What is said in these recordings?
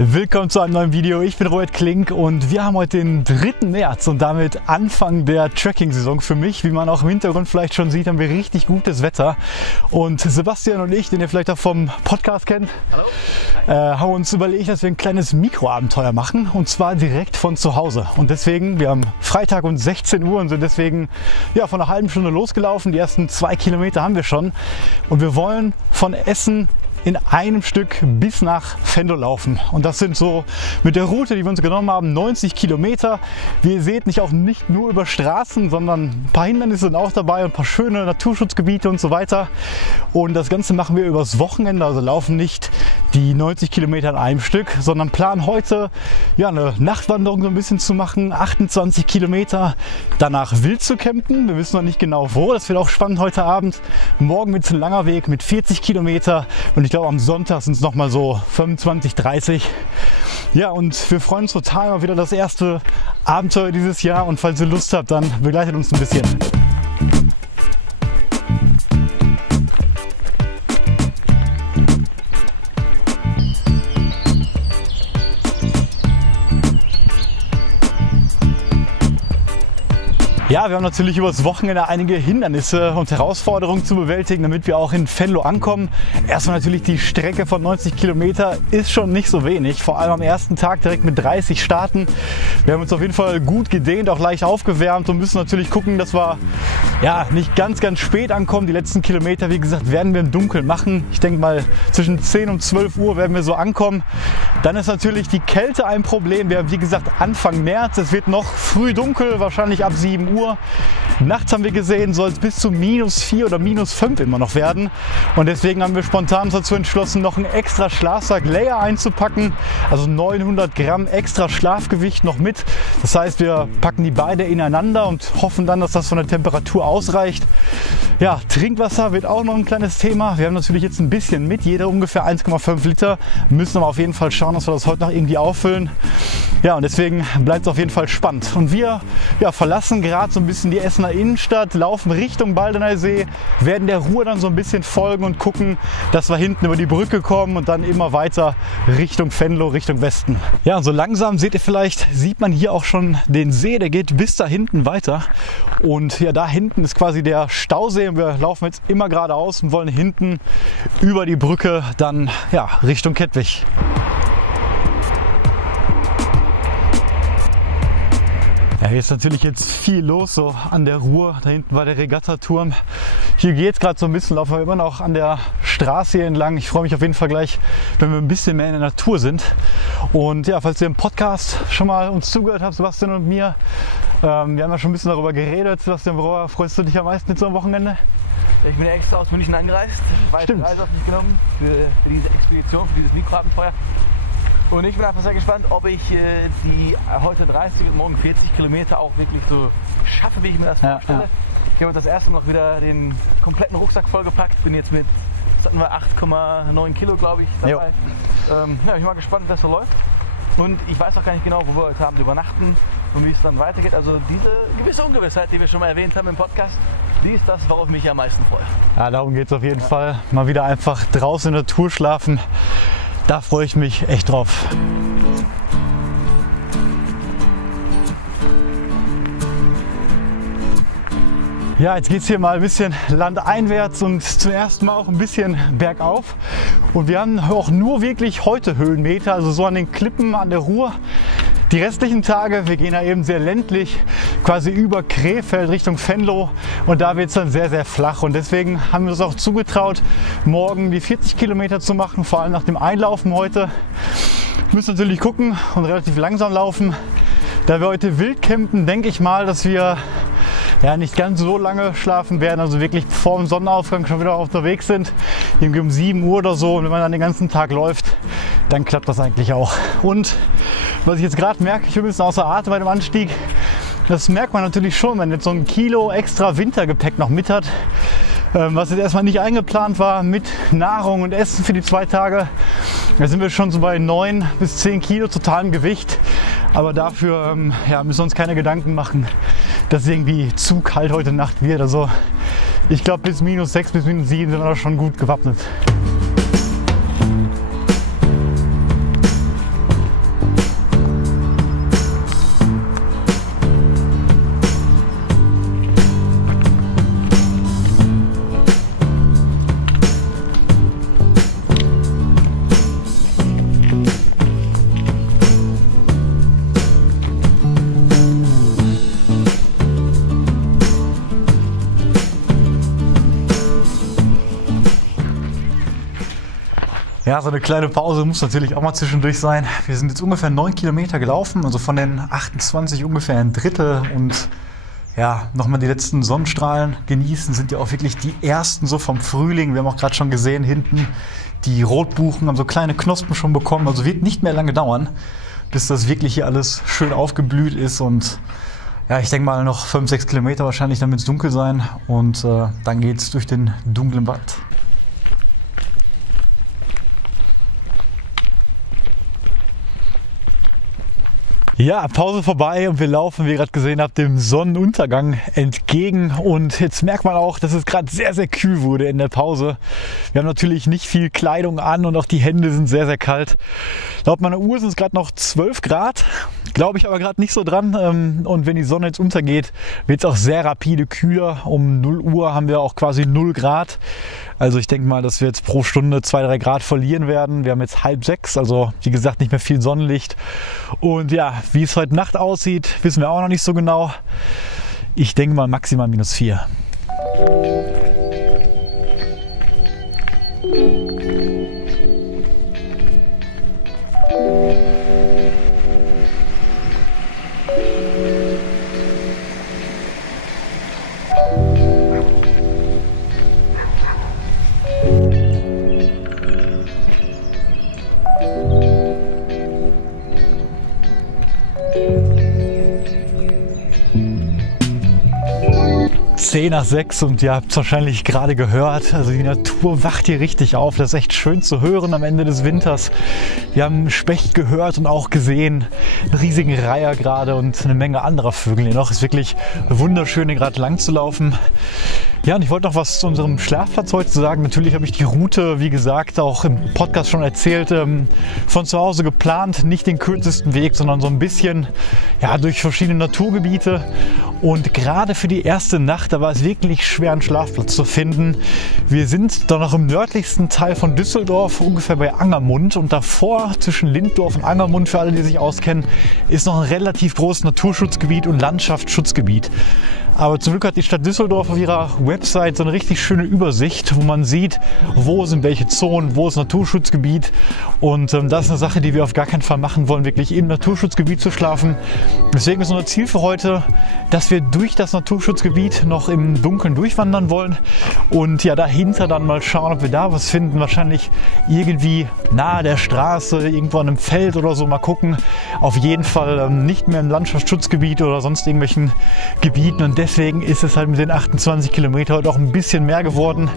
Willkommen zu einem neuen Video. Ich bin Robert Klink und wir haben heute den 3. März und damit Anfang der Trekking-Saison für mich. Wie man auch im Hintergrund vielleicht schon sieht, haben wir richtig gutes Wetter. Und Sebastian und ich, den ihr vielleicht auch vom Podcast kennt, haben uns überlegt, dass wir ein kleines Mikroabenteuer machen und zwar direkt von zu Hause. Und deswegen, wir haben Freitag um 16 Uhr und sind deswegen von einer halben Stunde losgelaufen. Die ersten 2 Kilometer haben wir schon und wir wollen von Essen in einem Stück bis nach Venlo laufen. Und das sind so mit der Route, die wir uns genommen haben, 90 Kilometer. Wie ihr seht, nicht nur über Straßen, sondern ein paar Hindernisse sind auch dabei, ein paar schöne Naturschutzgebiete und so weiter. Und das Ganze machen wir übers Wochenende, also laufen nicht die 90 Kilometer in einem Stück, sondern planen heute eine Nachtwanderung so ein bisschen zu machen, 28 Kilometer, danach wild zu campen. Wir wissen noch nicht genau wo, das wird auch spannend heute Abend. Morgen wird es ein langer Weg mit 40 Kilometer und ich glaube am Sonntag sind es nochmal so 25, 30. Ja, und wir freuen uns total, mal wieder das erste Abenteuer dieses Jahr und falls ihr Lust habt, dann begleitet uns ein bisschen. Ja, wir haben natürlich übers Wochenende einige Hindernisse und Herausforderungen zu bewältigen, damit wir auch in Venlo ankommen. Erstmal natürlich die Strecke von 90 Kilometer ist schon nicht so wenig, vor allem am ersten Tag direkt mit 30 starten. Wir haben uns auf jeden Fall gut gedehnt, auch leicht aufgewärmt und müssen natürlich gucken, dass wir nicht ganz spät ankommen. Die letzten Kilometer, wie gesagt, werden wir im Dunkeln machen. Ich denke mal zwischen 10 und 12 Uhr werden wir so ankommen. Dann ist natürlich die Kälte ein Problem. Wir haben wie gesagt Anfang März, es wird noch früh dunkel, wahrscheinlich ab 7 Uhr. Nachts haben wir gesehen, soll es bis zu -4 oder -5 immer noch werden. Und deswegen haben wir spontan dazu entschlossen, noch einen extra Schlafsack-Layer einzupacken. Also 900 Gramm extra Schlafgewicht noch mit. Das heißt, wir packen die beide ineinander und hoffen dann, dass das von der Temperatur ausreicht. Ja, Trinkwasser wird auch noch ein kleines Thema. Wir haben natürlich jetzt ein bisschen mit, jeder ungefähr 1,5 Liter. Müssen aber auf jeden Fall schauen, dass wir das heute noch irgendwie auffüllen. Ja, und deswegen bleibt es auf jeden Fall spannend. Und wir verlassen gerade so ein bisschen die Essener Innenstadt, laufen Richtung Baldener See, werden der Ruhr dann so ein bisschen folgen und gucken, dass wir hinten über die Brücke kommen und dann immer weiter Richtung Venlo, Richtung Westen. Ja, und so langsam sieht man hier auch schon den See, der geht bis da hinten weiter. Und da hinten ist quasi der Stausee und wir laufen jetzt immer geradeaus und wollen hinten über die Brücke dann Richtung Kettwig. Ja, hier ist natürlich jetzt viel los, so an der Ruhr. Da hinten war der Regattaturm. Hier geht es gerade so ein bisschen, laufen wir immer noch an der Straße hier entlang. Ich freue mich auf jeden Fall gleich, wenn wir ein bisschen mehr in der Natur sind. Und falls ihr im Podcast schon mal uns zugehört habt, Sebastian und mir, wir haben ja schon ein bisschen darüber geredet. Sebastian, worauf freust du dich am meisten mit so einem Wochenende? Ich bin ja extra aus München angereist, weite Reise auf mich genommen für diese Expedition, für dieses Mikroabenteuer. Und ich bin einfach sehr gespannt, ob ich die heute 30 und morgen 40 Kilometer auch wirklich so schaffe, wie ich mir das vorstelle. Ich habe das erste Mal noch wieder den kompletten Rucksack vollgepackt. Bin jetzt mit 8,9 Kilo, glaube ich, dabei. Ich bin mal gespannt, wie das so läuft. Und ich weiß auch gar nicht genau, wo wir heute Abend übernachten und wie es dann weitergeht. Also diese gewisse Ungewissheit, die wir schon mal erwähnt haben im Podcast, die ist das, worauf ich mich am meisten freue. Ja, darum geht es auf jeden Fall. Mal wieder einfach draußen in der Natur schlafen. Da freue ich mich echt drauf. Ja, jetzt geht es hier mal ein bisschen landeinwärts und zum ersten Mal auch ein bisschen bergauf. Und wir haben auch nur wirklich heute Höhenmeter, also so an den Klippen an der Ruhr. Die restlichen Tage, wir gehen da eben sehr ländlich, quasi über Krefeld Richtung Venlo und da wird es dann sehr flach und deswegen haben wir uns auch zugetraut, morgen die 40 Kilometer zu machen, vor allem nach dem Einlaufen heute. Wir müssen natürlich gucken und relativ langsam laufen. Da wir heute wild campen, denke ich mal, dass wir nicht ganz so lange schlafen werden, also wirklich vor dem Sonnenaufgang schon wieder unterwegs sind, irgendwie um 7 Uhr oder so und wenn man dann den ganzen Tag läuft, dann klappt das eigentlich auch. Und was ich jetzt gerade merke, ich bin ein bisschen außer Atem bei dem Anstieg, das merkt man natürlich schon, wenn man jetzt so 1 Kilo extra Wintergepäck noch mit hat, was jetzt erstmal nicht eingeplant war, mit Nahrung und Essen für die 2 Tage. Da sind wir schon so bei 9 bis 10 Kilo totalem Gewicht. Aber dafür müssen wir uns keine Gedanken machen, dass es irgendwie zu kalt heute Nacht wird. Also ich glaube bis -6 bis -7 sind wir da schon gut gewappnet. Ja, so eine kleine Pause muss natürlich auch mal zwischendurch sein. Wir sind jetzt ungefähr 9 Kilometer gelaufen, also von den 28 ungefähr ein Drittel. Und ja, nochmal die letzten Sonnenstrahlen genießen, sind ja auch wirklich die ersten so vom Frühling. Wir haben auch gerade schon gesehen, hinten die Rotbuchen haben so kleine Knospen schon bekommen. Also wird nicht mehr lange dauern, bis das wirklich hier alles schön aufgeblüht ist. Und ja, ich denke mal noch 5, 6 Kilometer wahrscheinlich, dann wird es dunkel sein. Und dann geht es durch den dunklen Wald. Ja, Pause vorbei und wir laufen, wie ihr gerade gesehen habt, dem Sonnenuntergang entgegen. Und jetzt merkt man auch, dass es gerade sehr, sehr kühl wurde in der Pause. Wir haben natürlich nicht viel Kleidung an und auch die Hände sind sehr, sehr kalt. Laut meiner Uhr sind es gerade noch 12 Grad. Glaube ich aber gerade nicht so dran. Und wenn die Sonne jetzt untergeht, wird es auch sehr rapide kühler. Um 0 Uhr haben wir auch quasi 0 Grad. Also ich denke mal, dass wir jetzt pro Stunde 2, 3 Grad verlieren werden. Wir haben jetzt 5:30, also wie gesagt nicht mehr viel Sonnenlicht. Und ja, wie es heute Nacht aussieht, wissen wir auch noch nicht so genau. Ich denke mal maximal -4. 10 nach 6 und ihr habt es wahrscheinlich gerade gehört, also die Natur wacht hier richtig auf. Das ist echt schön zu hören am Ende des Winters. Wir haben Specht gehört und auch gesehen, einen riesigen Reiher gerade und eine Menge anderer Vögel hier noch. Es ist wirklich wunderschön, hier gerade lang zu laufen. Ja, und ich wollte noch was zu unserem Schlafplatz heute sagen. Natürlich habe ich die Route, wie gesagt, auch im Podcast schon erzählt, von zu Hause geplant. Nicht den kürzesten Weg, sondern so ein bisschen ja, durch verschiedene Naturgebiete. Und gerade für die erste Nacht, da war es wirklich schwer, einen Schlafplatz zu finden. Wir sind da noch im nördlichsten Teil von Düsseldorf, ungefähr bei Angermund. Und davor, zwischen Linddorf und Angermund, für alle, die sich auskennen, ist noch ein relativ großes Naturschutzgebiet und Landschaftsschutzgebiet. Aber zum Glück hat die Stadt Düsseldorf auf ihrer Website so eine richtig schöne Übersicht, wo man sieht, wo sind welche Zonen, wo ist Naturschutzgebiet. Und das ist eine Sache, die wir auf gar keinen Fall machen wollen, wirklich im Naturschutzgebiet zu schlafen. Deswegen ist unser Ziel für heute, dass wir durch das Naturschutzgebiet noch im Dunkeln durchwandern wollen und ja dahinter dann mal schauen, ob wir da was finden. Wahrscheinlich irgendwie nahe der Straße, irgendwo an einem Feld oder so, mal gucken. Auf jeden Fall nicht mehr im Landschaftsschutzgebiet oder sonst irgendwelchen Gebieten. Und deswegen ist es halt mit den 28 Kilometern heute auch ein bisschen mehr geworden.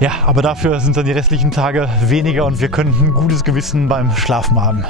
Ja, aber dafür sind dann die restlichen Tage weniger und wir können ein gutes Gewissen beim Schlafen haben.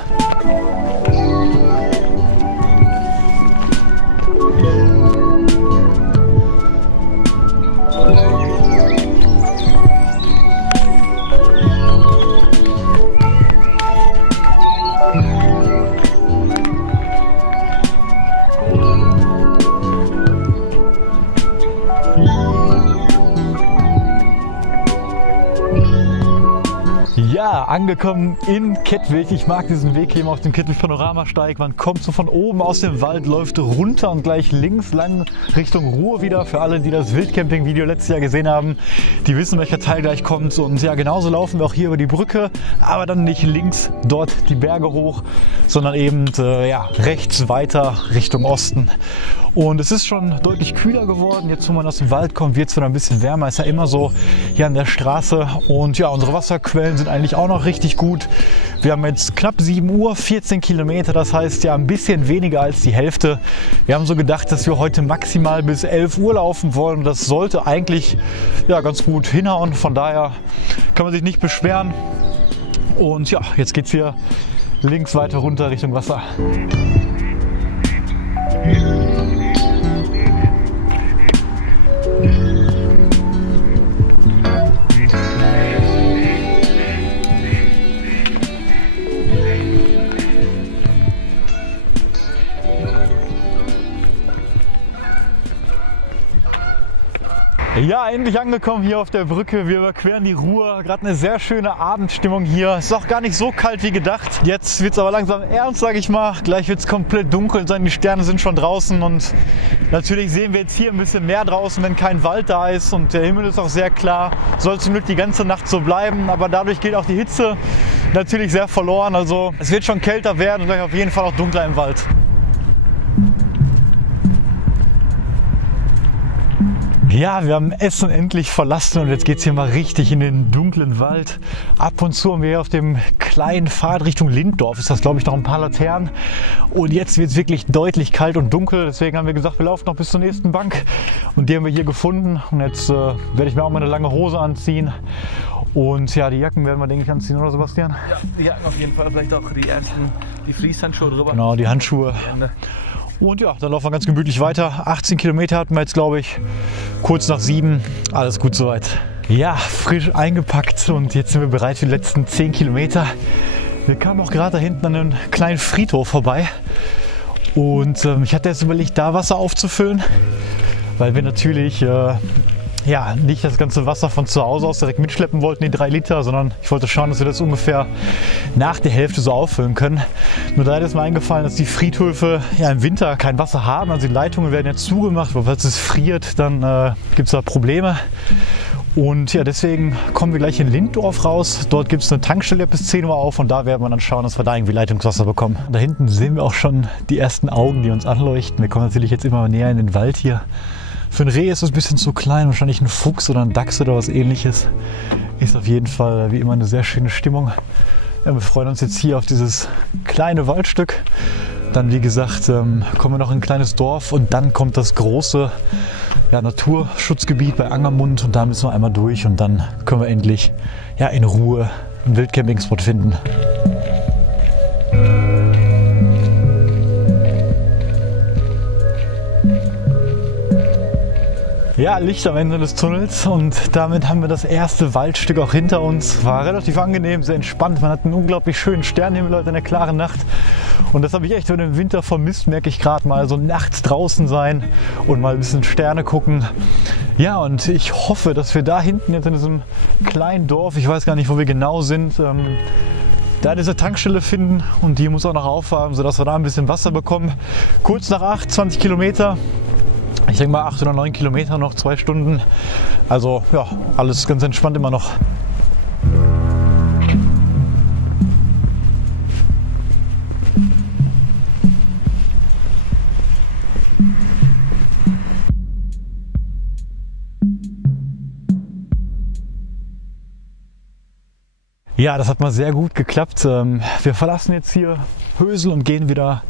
Ja, angekommen in Kettwig. Ich mag diesen Weg hier auf dem Kettwig-Panoramasteig. Man kommt so von oben aus dem Wald, läuft runter und gleich links lang Richtung Ruhr wieder. Für alle, die das Wildcamping-Video letztes Jahr gesehen haben, die wissen, welcher Teil gleich kommt. Und ja, genauso laufen wir auch hier über die Brücke, aber dann nicht links dort die Berge hoch, sondern eben ja, rechts weiter Richtung Osten. Und es ist schon deutlich kühler geworden. Jetzt, wo man aus dem Wald kommt, wird es wieder ein bisschen wärmer. Ist ja immer so hier an der Straße. Und ja, unsere Wasserquellen sind eigentlich auch noch richtig gut. Wir haben jetzt knapp 7 Uhr, 14 Kilometer. Das heißt ja ein bisschen weniger als die Hälfte. Wir haben so gedacht, dass wir heute maximal bis 11 Uhr laufen wollen. Das sollte eigentlich ja, ganz gut hinhauen. Von daher kann man sich nicht beschweren. Und ja, jetzt geht es hier links weiter runter Richtung Wasser. Ja, endlich angekommen hier auf der Brücke. Wir überqueren die Ruhr. Gerade eine sehr schöne Abendstimmung hier. Es ist auch gar nicht so kalt wie gedacht. Jetzt wird es aber langsam ernst, sage ich mal. Gleich wird es komplett dunkel sein. Die Sterne sind schon draußen. Und natürlich sehen wir jetzt hier ein bisschen mehr draußen, wenn kein Wald da ist. Und der Himmel ist auch sehr klar. Soll zum Glück die ganze Nacht so bleiben. Aber dadurch geht auch die Hitze natürlich sehr verloren. Also es wird schon kälter werden und gleich auf jeden Fall auch dunkler im Wald. Ja, wir haben Essen endlich verlassen und jetzt geht es hier mal richtig in den dunklen Wald. Ab und zu haben wir hier auf dem kleinen Pfad Richtung Linddorf, ist das glaube ich noch ein paar Laternen. Und jetzt wird es wirklich deutlich kalt und dunkel, deswegen haben wir gesagt, wir laufen noch bis zur nächsten Bank. Und die haben wir hier gefunden und jetzt werde ich mir auch mal eine lange Hose anziehen. Und ja, die Jacken werden wir, denke ich, anziehen, oder Sebastian? Ja, die Jacken auf jeden Fall, vielleicht auch die Fließhandschuhe drüber. Genau, die Handschuhe. Und ja, dann laufen wir ganz gemütlich weiter. 18 Kilometer hatten wir jetzt, glaube ich, kurz nach 7. Alles gut soweit. Ja, frisch eingepackt und jetzt sind wir bereit für die letzten 10 Kilometer. Wir kamen auch gerade da hinten an einem kleinen Friedhof vorbei. Und ich hatte jetzt überlegt, da Wasser aufzufüllen, weil wir natürlich nicht das ganze Wasser von zu Hause aus direkt mitschleppen wollten, die 3 Liter, sondern ich wollte schauen, dass wir das ungefähr nach der Hälfte so auffüllen können. Nur da ist mir eingefallen, dass die Friedhöfe ja im Winter kein Wasser haben, also die Leitungen werden ja zugemacht, weil falls es friert, dann gibt es da Probleme. Und ja, deswegen kommen wir gleich in Linddorf raus. Dort gibt es eine Tankstelle bis 10 Uhr auf und da werden wir dann schauen, dass wir da irgendwie Leitungswasser bekommen. Da hinten sehen wir auch schon die ersten Augen, die uns anleuchten. Wir kommen natürlich jetzt immer näher in den Wald hier. Für ein Reh ist es ein bisschen zu klein, wahrscheinlich ein Fuchs oder ein Dachs oder was Ähnliches. Ist auf jeden Fall wie immer eine sehr schöne Stimmung. Ja, wir freuen uns jetzt hier auf dieses kleine Waldstück. Dann wie gesagt kommen wir noch in ein kleines Dorf und dann kommt das große Naturschutzgebiet bei Angermund und da müssen wir einmal durch und dann können wir endlich in Ruhe einen Wildcampingspot finden. Ja, Licht am Ende des Tunnels und damit haben wir das erste Waldstück auch hinter uns. War relativ angenehm, sehr entspannt. Man hat einen unglaublich schönen Sternenhimmel heute in der klaren Nacht. Und das habe ich echt im Winter vermisst, merke ich gerade mal. So nachts draußen sein und mal ein bisschen Sterne gucken. Ja, und ich hoffe, dass wir da hinten jetzt in diesem kleinen Dorf, ich weiß gar nicht, wo wir genau sind, da diese Tankstelle finden und die muss auch noch aufhaben, sodass wir da ein bisschen Wasser bekommen. Kurz nach 8, 20 Kilometer. Ich denke mal 8 oder 9 Kilometer noch, 2 Stunden. Also ja, alles ganz entspannt immer noch. Ja, das hat mal sehr gut geklappt. Wir verlassen jetzt hier Hösel und gehen wieder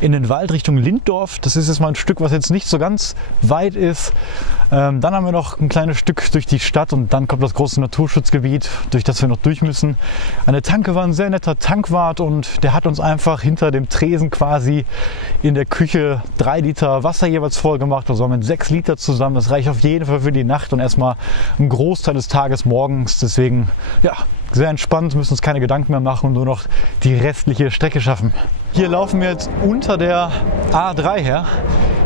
in den Wald Richtung Linddorf. Das ist jetzt mal ein Stück, was jetzt nicht so ganz weit ist. Dann haben wir noch ein kleines Stück durch die Stadt und dann kommt das große Naturschutzgebiet, durch das wir noch durch müssen. An der Tanke war ein sehr netter Tankwart und der hat uns einfach hinter dem Tresen quasi in der Küche 3 Liter Wasser jeweils voll gemacht. Also haben wir 6 Liter zusammen. Das reicht auf jeden Fall für die Nacht und erstmal einen Großteil des Tages morgens. Deswegen ja, sehr entspannt, müssen uns keine Gedanken mehr machen und nur noch die restliche Strecke schaffen. Hier laufen wir jetzt unter der A3 her.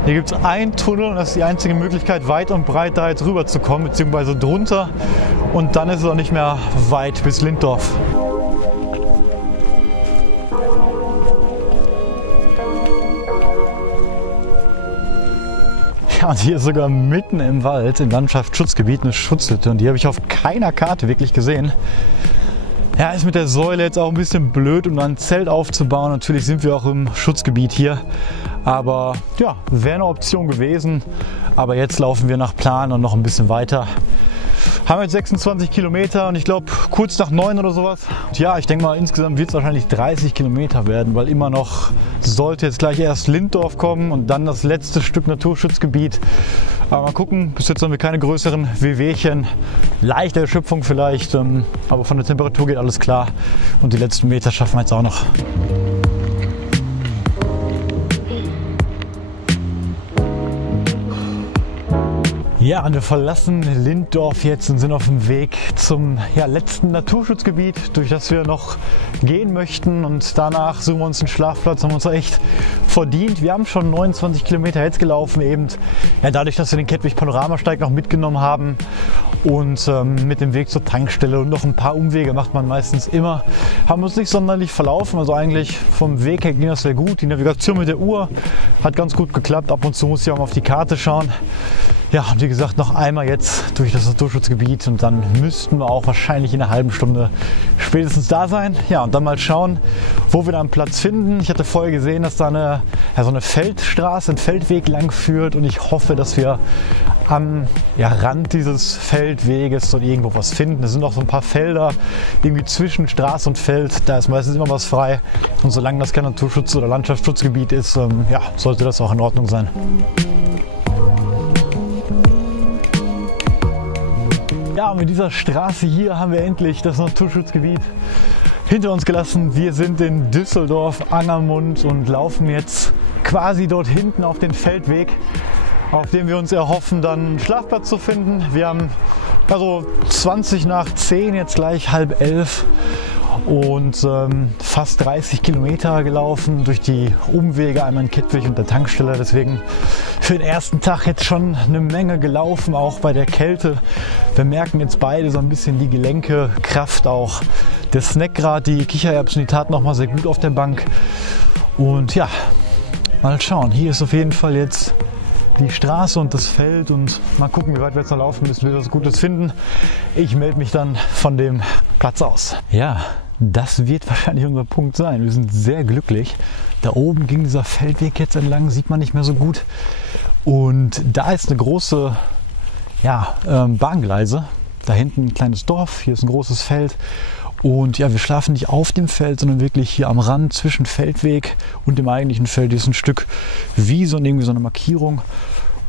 Hier gibt es einen Tunnel und das ist die einzige Möglichkeit, weit und breit da jetzt rüber zu kommen, beziehungsweise drunter. Und dann ist es auch nicht mehr weit bis Linddorf. Ja, und hier ist sogar mitten im Wald, im Landschaftsschutzgebiet, eine Schutzhütte und die habe ich auf keiner Karte wirklich gesehen. Ja, ist mit der Säule jetzt auch ein bisschen blöd, um ein Zelt aufzubauen. Natürlich sind wir auch im Schutzgebiet hier, aber ja, wäre eine Option gewesen. Aber jetzt laufen wir nach Plan und noch ein bisschen weiter. Haben jetzt 26 Kilometer und ich glaube kurz nach 9 oder sowas. Und ja, ich denke mal insgesamt wird es wahrscheinlich 30 Kilometer werden, weil immer noch sollte jetzt gleich erst Linddorf kommen und dann das letzte Stück Naturschutzgebiet. Aber mal gucken, bis jetzt haben wir keine größeren Wehwehchen. Leichte Erschöpfung vielleicht, aber von der Temperatur geht alles klar. Und die letzten Meter schaffen wir jetzt auch noch. Ja, und wir verlassen Linddorf jetzt und sind auf dem Weg zum letzten Naturschutzgebiet, durch das wir noch gehen möchten. Und danach suchen wir uns einen Schlafplatz, haben wir uns echt verdient. Wir haben schon 29 Kilometer jetzt gelaufen, eben dadurch, dass wir den Kettwig Panoramasteig noch mitgenommen haben. Und mit dem Weg zur Tankstelle und noch ein paar Umwege macht man meistens immer. Haben uns nicht sonderlich verlaufen, also eigentlich vom Weg her ging das sehr gut. Die Navigation mit der Uhr hat ganz gut geklappt. Ab und zu muss ich auch mal auf die Karte schauen. Ja, und wie gesagt, gesagt, noch einmal jetzt durch das Naturschutzgebiet und dann müssten wir auch wahrscheinlich in einer halben Stunde spätestens da sein. Ja, und dann mal schauen, wo wir da einen Platz finden. Ich hatte vorher gesehen, dass da so eine Feldstraße, ein Feldweg lang führt und ich hoffe, dass wir am Rand dieses Feldweges dort irgendwo was finden. Es sind auch so ein paar Felder irgendwie zwischen Straße und Feld. Da ist meistens immer was frei und solange das kein Naturschutz- oder Landschaftsschutzgebiet ist, sollte das auch in Ordnung sein. Ja, und mit dieser Straße hier haben wir endlich das Naturschutzgebiet hinter uns gelassen. Wir sind in Düsseldorf-Angermund und laufen jetzt quasi dort hinten auf den Feldweg, auf dem wir uns erhoffen, dann einen Schlafplatz zu finden. Wir haben also 20 nach 10, jetzt gleich 10:30 und fast 30 Kilometer gelaufen durch die Umwege, einmal in Kettwig und der Tankstelle. Deswegen für den ersten Tag jetzt schon eine Menge gelaufen, auch bei der Kälte. Wir merken jetzt beide so ein bisschen die Gelenke, Kraft auch. Der Snack gerade, die Kichererbsen, die taten noch mal sehr gut auf der Bank. Und ja, mal schauen. Hier ist auf jeden Fall jetzt die Straße und das Feld und mal gucken, wie weit wir jetzt noch laufen müssen, bis wir was Gutes finden. Ich melde mich dann von dem Platz aus. Ja, das wird wahrscheinlich unser Punkt sein. Wir sind sehr glücklich. Da oben ging dieser Feldweg jetzt entlang, sieht man nicht mehr so gut. Und da ist eine große Bahngleise. Da hinten ein kleines Dorf, hier ist ein großes Feld. Und ja, wir schlafen nicht auf dem Feld, sondern wirklich hier am Rand zwischen Feldweg und dem eigentlichen Feld. Hier ist ein Stück Wiese und irgendwie so eine Markierung.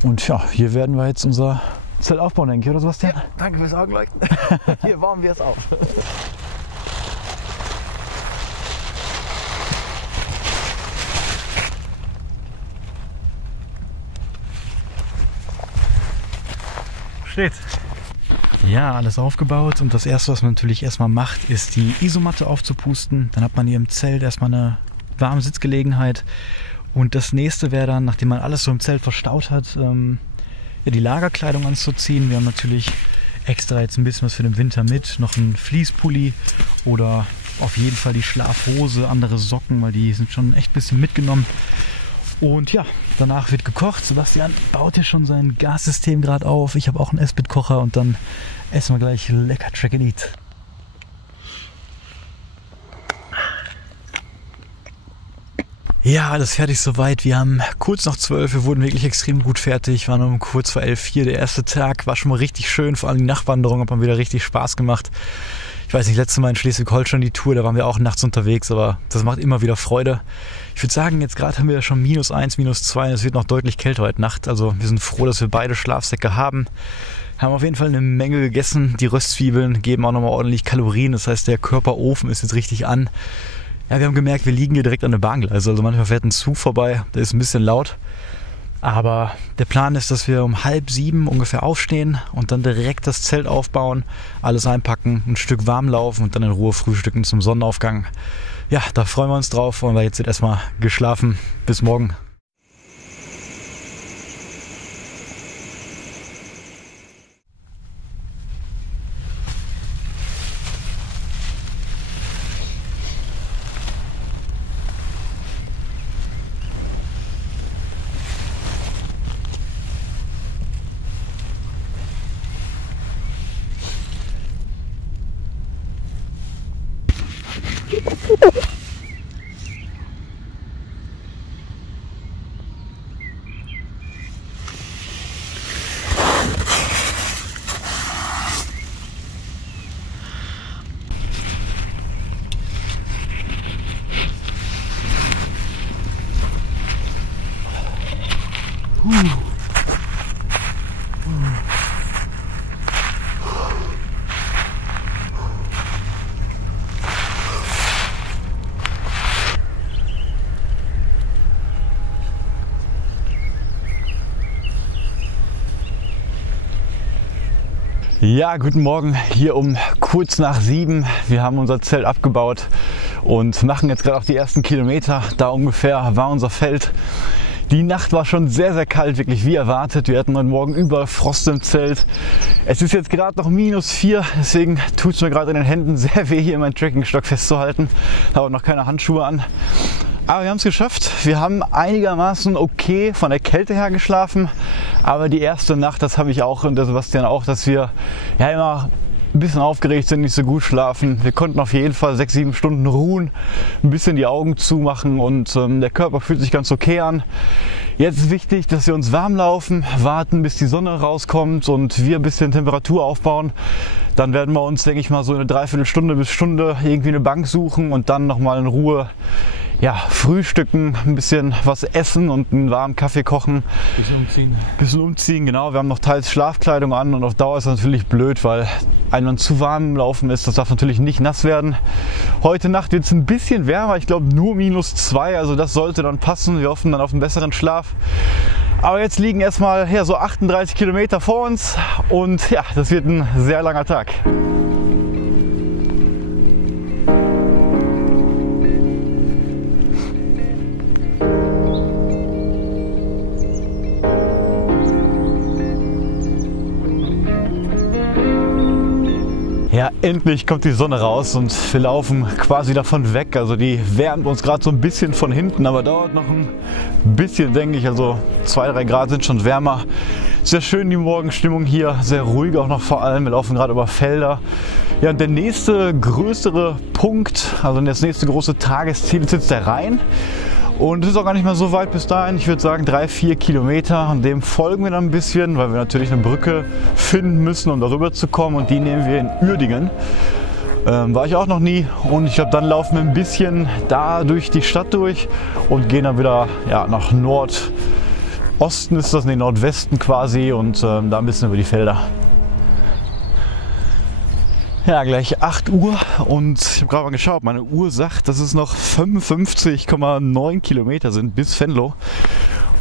Und ja, hier werden wir jetzt unser Zelt aufbauen, denke ich, oder Sebastian? Ja, danke fürs Augenleuchten. Hier bauen wir es auf. Steht. Ja, alles aufgebaut und das erste, was man natürlich erstmal macht, ist die Isomatte aufzupusten. Dann hat man hier im Zelt erstmal eine warme Sitzgelegenheit und das nächste wäre dann, nachdem man alles so im Zelt verstaut hat, die Lagerkleidung anzuziehen. Wir haben natürlich extra jetzt ein bisschen was für den Winter mit, noch ein Fleece-Pulli oder auf jeden Fall die Schlafhose, andere Socken, weil die sind schon echt ein bisschen mitgenommen. Und ja, danach wird gekocht. Sebastian baut hier schon sein Gassystem gerade auf. Ich habe auch einen Esbit-Kocher und dann essen wir gleich lecker Track and Eat. Ja, alles fertig soweit. Wir haben kurz nach 12, wir wurden wirklich extrem gut fertig. Waren um kurz vor 11 hier. Der erste Tag war schon mal richtig schön. Vor allem die Nachtwanderung hat man wieder richtig Spaß gemacht. Ich weiß nicht, letztes Mal in Schleswig-Holstein die Tour, da waren wir auch nachts unterwegs, aber das macht immer wieder Freude. Ich würde sagen, jetzt gerade haben wir ja schon -1, -2 und es wird noch deutlich kälter heute Nacht. Also wir sind froh, dass wir beide Schlafsäcke haben. Haben auf jeden Fall eine Menge gegessen. Die Röstzwiebeln geben auch nochmal ordentlich Kalorien, das heißt, der Körperofen ist jetzt richtig an. Ja, wir haben gemerkt, wir liegen hier direkt an der Bahngleise, also manchmal fährt ein Zug vorbei, der ist ein bisschen laut. Aber der Plan ist, dass wir um 6:30 ungefähr aufstehen und dann direkt das Zelt aufbauen, alles einpacken, ein Stück warm laufen und dann in Ruhe frühstücken zum Sonnenaufgang. Ja, da freuen wir uns drauf und wir jetzt erstmal geschlafen. Bis morgen. Ja, guten Morgen, hier um kurz nach 7. Wir haben unser Zelt abgebaut und machen jetzt gerade auch die ersten Kilometer. Da ungefähr war unser Feld. Die Nacht war schon sehr, sehr kalt, wirklich wie erwartet. Wir hatten heute Morgen überall Frost im Zelt. Es ist jetzt gerade noch -4, deswegen tut es mir gerade in den Händen sehr weh, hier meinen Trekkingstock festzuhalten. Habe noch keine Handschuhe an. Aber wir haben es geschafft. Wir haben einigermaßen okay von der Kälte her geschlafen. Aber die erste Nacht, das habe ich auch und der Sebastian auch, dass wir ja immer ein bisschen aufgeregt sind, nicht so gut schlafen. Wir konnten auf jeden Fall 6-7 Stunden ruhen, ein bisschen die Augen zumachen und der Körper fühlt sich ganz okay an. Jetzt ist wichtig, dass wir uns warm laufen, warten, bis die Sonne rauskommt und wir ein bisschen Temperatur aufbauen. Dann werden wir uns, denke ich mal, so eine Dreiviertelstunde bis Stunde irgendwie eine Bank suchen und dann nochmal in Ruhe frühstücken, ein bisschen was essen und einen warmen Kaffee kochen. Bisschen umziehen, genau. Wir haben noch teils Schlafkleidung an und auf Dauer ist das natürlich blöd, weil einem zu warm laufen ist. Das darf natürlich nicht nass werden. Heute Nacht wird es ein bisschen wärmer, ich glaube nur -2, also das sollte dann passen. Wir hoffen dann auf einen besseren Schlaf. Aber jetzt liegen erstmal so 38 Kilometer vor uns und ja, das wird ein sehr langer Tag. Ja, endlich kommt die Sonne raus und wir laufen quasi davon weg. Also die wärmt uns gerade so ein bisschen von hinten, aber dauert noch ein bisschen, denke ich. Also 2-3 Grad sind schon wärmer. Sehr schön die Morgenstimmung hier, sehr ruhig auch noch vor allem. Wir laufen gerade über Felder. Ja, und der nächste größere Punkt, also das nächste große Tagesziel ist jetzt der Rhein. Und es ist auch gar nicht mehr so weit bis dahin, ich würde sagen 3-4 Kilometer. Und dem folgen wir dann ein bisschen, weil wir natürlich eine Brücke finden müssen, um darüber zu kommen. Und die nehmen wir in Uerdingen. War ich auch noch nie. Und ich glaube, dann laufen wir ein bisschen da durch die Stadt durch und gehen dann wieder nach Nordosten, ist das, Nordwesten quasi. Und da ein bisschen über die Felder. Ja, gleich 8 Uhr und ich habe gerade mal geschaut, meine Uhr sagt, dass es noch 55,9 Kilometer sind bis Venlo.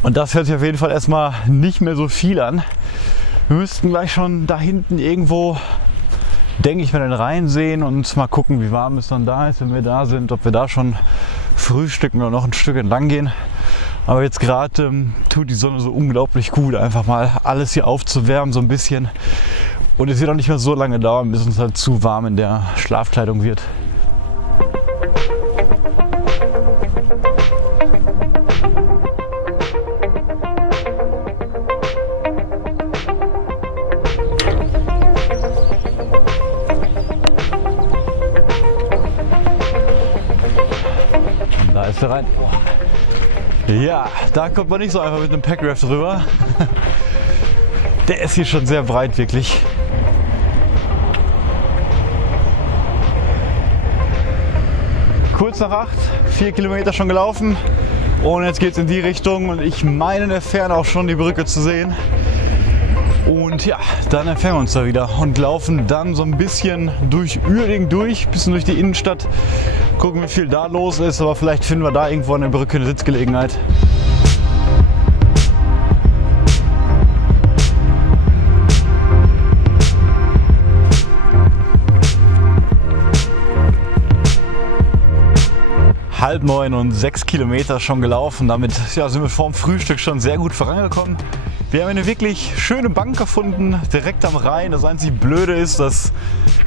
Und das hört sich auf jeden Fall erstmal nicht mehr so viel an. Wir müssten gleich schon da hinten irgendwo, denke ich, mal den Rhein sehen und mal gucken, wie warm es dann da ist, wenn wir da sind, ob wir da schon frühstücken oder noch ein Stück entlang gehen. Aber jetzt gerade tut die Sonne so unglaublich gut, einfach mal alles hier aufzuwärmen so ein bisschen. Und es wird auch nicht mehr so lange dauern, bis uns halt zu warm in der Schlafkleidung wird. Und da ist der Rhein. Ja, da kommt man nicht so einfach mit einem Packraft drüber. Der ist hier schon sehr breit, wirklich. Kurz nach 8, 4 Kilometer schon gelaufen und jetzt geht es in die Richtung und ich meine in der Ferne auch schon die Brücke zu sehen. Und ja, dann entfernen wir uns da wieder und laufen dann so ein bisschen durch Uerdingen durch, bisschen durch die Innenstadt, gucken wie viel da los ist, aber vielleicht finden wir da irgendwo an der Brücke eine Sitzgelegenheit. Halb 9 und 6 Kilometer schon gelaufen. Damit sind wir vorm Frühstück schon sehr gut vorangekommen. Wir haben eine wirklich schöne Bank gefunden, direkt am Rhein. Das einzig Blöde ist, dass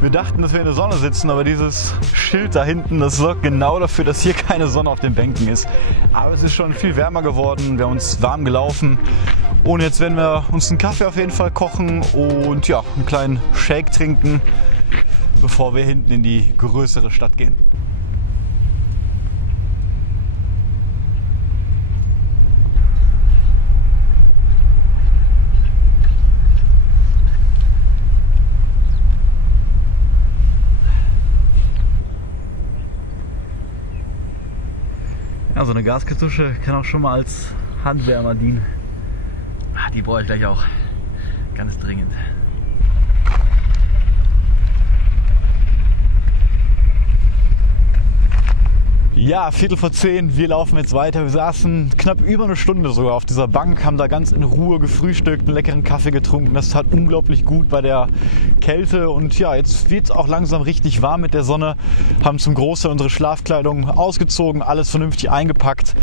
wir dachten, dass wir in der Sonne sitzen, aber dieses Schild da hinten, das sorgt genau dafür, dass hier keine Sonne auf den Bänken ist. Aber es ist schon viel wärmer geworden, wir haben uns warm gelaufen und jetzt werden wir uns einen Kaffee auf jeden Fall kochen und einen kleinen Shake trinken, bevor wir hinten in die größere Stadt gehen. Ja, so eine Gaskartusche kann auch schon mal als Handwärmer dienen. Die brauche ich gleich auch ganz dringend. Ja, 10:15, wir laufen jetzt weiter. Wir saßen knapp über eine Stunde sogar auf dieser Bank, haben da ganz in Ruhe gefrühstückt, einen leckeren Kaffee getrunken. Das tat unglaublich gut bei der Kälte und ja, jetzt wird es auch langsam richtig warm mit der Sonne. Haben zum Großteil unsere Schlafkleidung ausgezogen, alles vernünftig eingepackt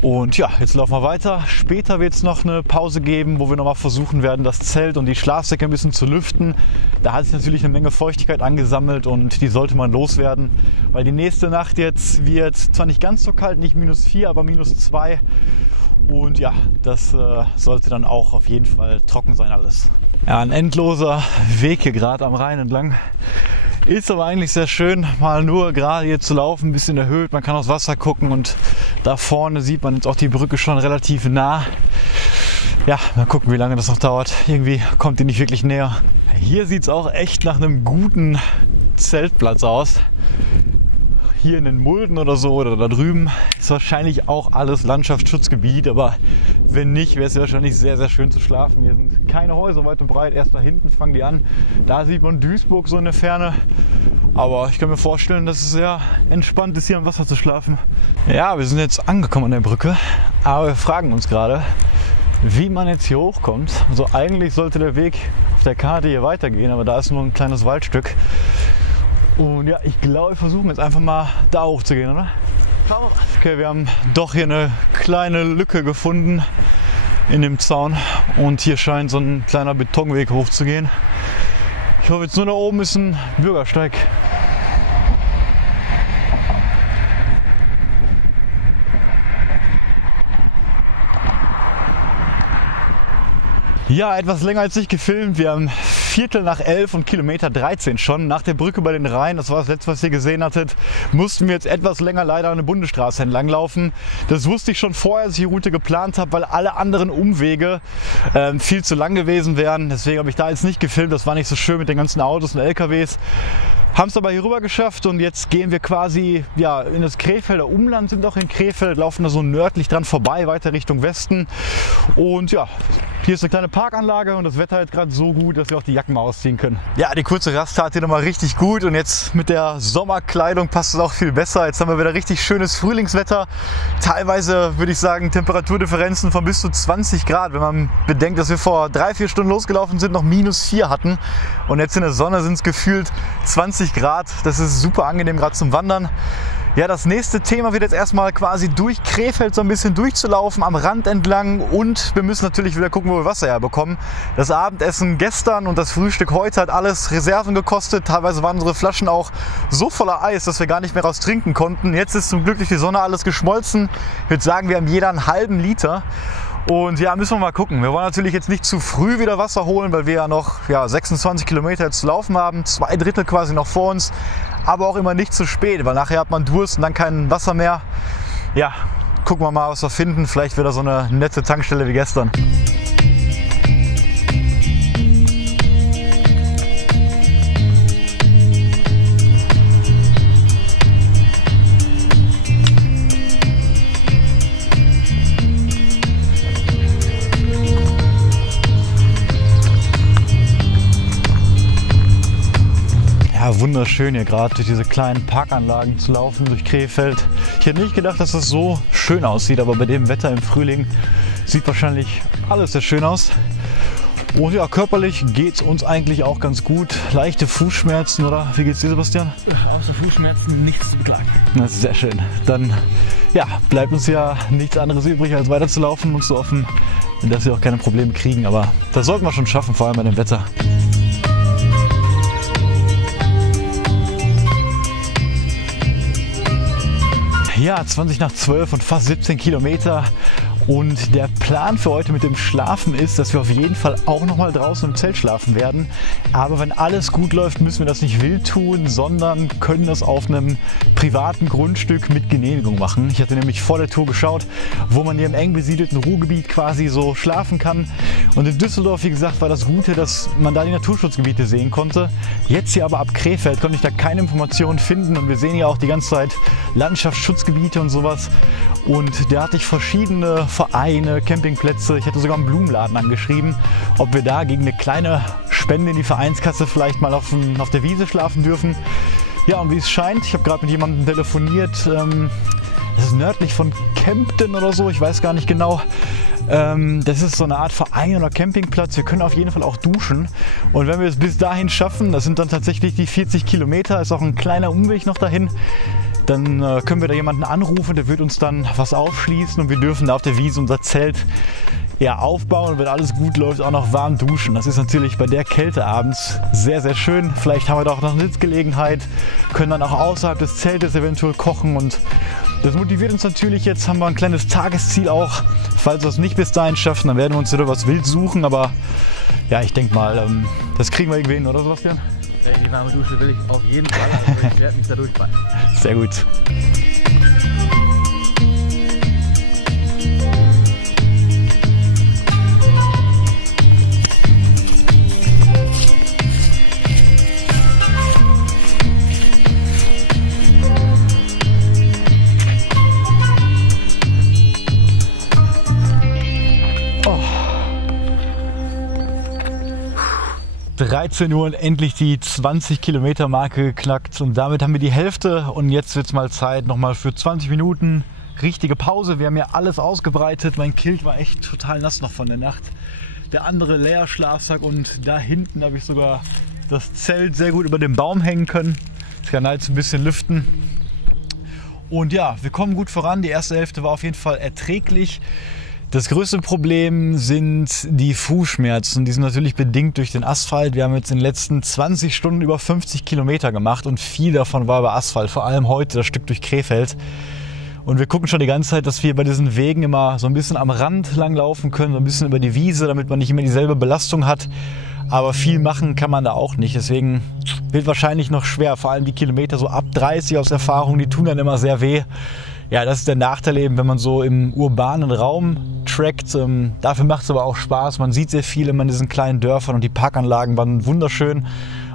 und ja, jetzt laufen wir weiter. Später wird es noch eine Pause geben, wo wir nochmal versuchen werden, das Zelt und die Schlafsäcke ein bisschen zu lüften. Da hat sich natürlich eine Menge Feuchtigkeit angesammelt und die sollte man loswerden, weil die nächste Nacht jetzt wird zwar nicht ganz so kalt, nicht -4, aber -2. Und ja, das sollte dann auch auf jeden Fall trocken sein alles. Ja, ein endloser Weg hier gerade am Rhein entlang. Ist aber eigentlich sehr schön, mal nur gerade hier zu laufen, ein bisschen erhöht. Man kann aufs Wasser gucken und da vorne sieht man jetzt auch die Brücke schon relativ nah. Ja, mal gucken, wie lange das noch dauert. Irgendwie kommt die nicht wirklich näher. Hier sieht es auch echt nach einem guten Zeltplatz aus. Hier in den Mulden oder so oder da drüben ist wahrscheinlich auch alles Landschaftsschutzgebiet, aber wenn nicht, wäre es wahrscheinlich sehr, sehr schön zu schlafen. Hier sind keine Häuser weit und breit, erst da hinten fangen die an. Da sieht man Duisburg so in der Ferne, aber ich kann mir vorstellen, dass es sehr entspannt ist, hier am Wasser zu schlafen. Ja, wir sind jetzt angekommen an der Brücke, aber wir fragen uns gerade, wie man jetzt hier hochkommt. Also eigentlich sollte der Weg auf der Karte hier weitergehen, aber da ist nur ein kleines Waldstück. Und ja, ich glaube, wir versuchen jetzt einfach mal da hoch zu gehen, oder? Okay, wir haben doch hier eine kleine Lücke gefunden in dem Zaun und hier scheint so ein kleiner Betonweg hoch zu gehen. Ich hoffe jetzt nur, da oben ist ein Bürgersteig. Ja, etwas länger als ich gefilmt. Wir haben 11:15 und Kilometer 13 schon. Nach der Brücke über den Rhein, das war das letzte, was ihr gesehen hattet, mussten wir jetzt etwas länger leider eine Bundesstraße entlang laufen. Das wusste ich schon vorher, als ich die Route geplant habe, weil alle anderen Umwege viel zu lang gewesen wären. Deswegen habe ich da jetzt nicht gefilmt. Das war nicht so schön mit den ganzen Autos und LKWs. Haben es aber hier rüber geschafft und jetzt gehen wir quasi ja, in das Krefelder Umland, sind auch in Krefeld, laufen da so nördlich dran vorbei, weiter Richtung Westen. Und ja, hier ist eine kleine Parkanlage und das Wetter ist gerade so gut, dass wir auch die Jacken mal ausziehen können. Ja, die kurze Rast tat hier nochmal richtig gut und jetzt mit der Sommerkleidung passt es auch viel besser. Jetzt haben wir wieder richtig schönes Frühlingswetter. Teilweise würde ich sagen Temperaturdifferenzen von bis zu 20 Grad, wenn man bedenkt, dass wir vor 3-4 Stunden losgelaufen sind, noch -4 hatten. Und jetzt in der Sonne sind es gefühlt 20 Grad. Das ist super angenehm gerade zum Wandern. Ja, das nächste Thema wird jetzt erstmal quasi durch Krefeld so ein bisschen durchzulaufen, am Rand entlang und wir müssen natürlich wieder gucken, wo wir Wasser herbekommen. Das Abendessen gestern und das Frühstück heute hat alles Reserven gekostet. Teilweise waren unsere Flaschen auch so voller Eis, dass wir gar nicht mehr raus trinken konnten. Jetzt ist zum Glück durch die Sonne alles geschmolzen. Ich würde sagen, wir haben jeder einen halben Liter. Und ja, müssen wir mal gucken. Wir wollen natürlich jetzt nicht zu früh wieder Wasser holen, weil wir ja noch 26 Kilometer jetzt zu laufen haben. 2/3 quasi noch vor uns. Aber auch immer nicht zu spät, weil nachher hat man Durst und dann kein Wasser mehr. Ja, gucken wir mal, was wir finden. Vielleicht wieder so eine nette Tankstelle wie gestern. Ja, wunderschön hier gerade durch diese kleinen Parkanlagen zu laufen, durch Krefeld. Ich hätte nicht gedacht, dass das so schön aussieht, aber bei dem Wetter im Frühling sieht wahrscheinlich alles sehr schön aus. Und ja, körperlich geht es uns eigentlich auch ganz gut. Leichte Fußschmerzen, oder? Wie geht's dir, Sebastian? Außer Fußschmerzen nichts zu beklagen. Das ist sehr schön. Dann ja, bleibt uns ja nichts anderes übrig, als weiterzulaufen und zu hoffen, dass wir auch keine Probleme kriegen. Aber das sollten wir schon schaffen, vor allem bei dem Wetter. Ja, 20:12 und fast 17 Kilometer. Und der Plan für heute mit dem Schlafen ist, dass wir auf jeden Fall auch noch mal draußen im Zelt schlafen werden. Aber wenn alles gut läuft, müssen wir das nicht wild tun, sondern können das auf einem privaten Grundstück mit Genehmigung machen. Ich hatte nämlich vor der Tour geschaut, wo man hier im eng besiedelten Ruhrgebiet quasi so schlafen kann. Und in Düsseldorf, wie gesagt, war das Gute, dass man da die Naturschutzgebiete sehen konnte. Jetzt hier aber ab Krefeld konnte ich da keine Informationen finden und wir sehen ja auch die ganze Zeit Landschaftsschutzgebiete und sowas. Und da hatte ich verschiedene Vereine, Campingplätze, ich hatte sogar einen Blumenladen angeschrieben, ob wir da gegen eine kleine Spende in die Vereinskasse vielleicht mal auf der Wiese schlafen dürfen. Ja, und wie es scheint, ich habe gerade mit jemandem telefoniert, das ist nördlich von Kempten oder so, ich weiß gar nicht genau. Das ist so eine Art Verein oder Campingplatz. Wir können auf jeden Fall auch duschen. Und wenn wir es bis dahin schaffen, das sind dann tatsächlich die 40 Kilometer, ist auch ein kleiner Umweg noch dahin, dann können wir da jemanden anrufen, der wird uns dann was aufschließen und wir dürfen da auf der Wiese unser Zelt ja, aufbauen, wenn alles gut läuft, auch noch warm duschen. Das ist natürlich bei der Kälte abends sehr, sehr schön. Vielleicht haben wir da auch noch eine Sitzgelegenheit, können dann auch außerhalb des Zeltes eventuell kochen und das motiviert uns natürlich. Jetzt haben wir ein kleines Tagesziel auch. Falls wir es nicht bis dahin schaffen, dann werden wir uns wieder was wild suchen, aber ja, ich denke mal, das kriegen wir irgendwie hin, oder Sebastian? Die warme Dusche will ich auf jeden Fall, also ich werde mich da durchbeißen. Sehr gut. Oh. 13 Uhr und endlich die 20 Kilometer Marke geknackt und damit haben wir die Hälfte und jetzt wird es mal Zeit nochmal für 20 Minuten richtige Pause. Wir haben ja alles ausgebreitet, mein Kilt war echt total nass noch von der Nacht. Der andere leer Schlafsack und da hinten habe ich sogar das Zelt sehr gut über dem Baum hängen können. Ich kann jetzt ein bisschen lüften. Und ja, wir kommen gut voran. Die erste Hälfte war auf jeden Fall erträglich. Das größte Problem sind die Fußschmerzen. Die sind natürlich bedingt durch den Asphalt. Wir haben jetzt in den letzten 20 Stunden über 50 Kilometer gemacht und viel davon war über Asphalt. Vor allem heute das Stück durch Krefeld. Und wir gucken schon die ganze Zeit, dass wir bei diesen Wegen immer so ein bisschen am Rand lang laufen können, so ein bisschen über die Wiese, damit man nicht immer dieselbe Belastung hat. Aber viel machen kann man da auch nicht. Deswegen wird wahrscheinlich noch schwer. Vor allem die Kilometer so ab 30 aus Erfahrung, die tun dann immer sehr weh. Ja, das ist der Nachteil eben, wenn man so im urbanen Raum trackt. Dafür macht es aber auch Spaß. Man sieht sehr viel immer in diesen kleinen Dörfern und die Parkanlagen waren wunderschön.